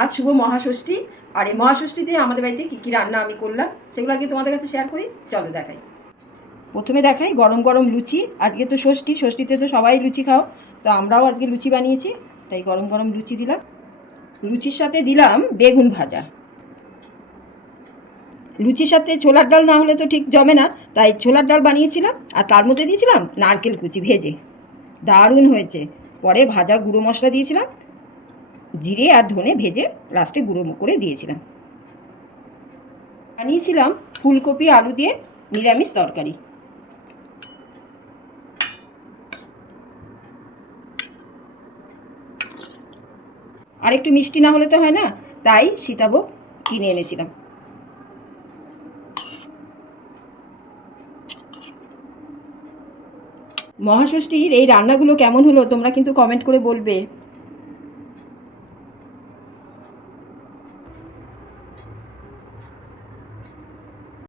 আজ শুভ মহাষষ্ঠী। আর এই মহাষষ্ঠীতে আমাদের বাড়িতে কী কী রান্না আমি করলাম সেগুলো আগে তোমাদের কাছে শেয়ার করি। চলো দেখাই। প্রথমে দেখাই গরম গরম লুচি। আজকে তো ষষ্ঠী, ষষ্ঠীতে তো সবাই লুচি খাও, তো আমরাও আজকে লুচি বানিয়েছি, তাই গরম গরম লুচি দিলাম। লুচির সাথে দিলাম বেগুন ভাজা। লুচির সাথে ছোলার ডাল না হলে তো ঠিক জমে না, তাই ছোলার ডাল বানিয়েছিলাম আর তার মধ্যে দিয়েছিলাম নারকেল কুচি ভেজে। দারুণ হয়েছে। পরে ভাজা গুঁড়ো মশলা দিয়েছিলাম, জিরে আর ধনে ভেজে লাস্টে গুঁড়ো করে দিয়েছিলাম। বানিয়েছিলাম ফুলকপি আলু দিয়ে নিরামিষ তরকারি। আর একটু মিষ্টি না হলে তো হয় না, তাই সীতাভোগ কিনে এনেছিলাম। মহাষষ্ঠীর এই রান্নাগুলো কেমন হলো তোমরা কিন্তু কমেন্ট করে বলবে।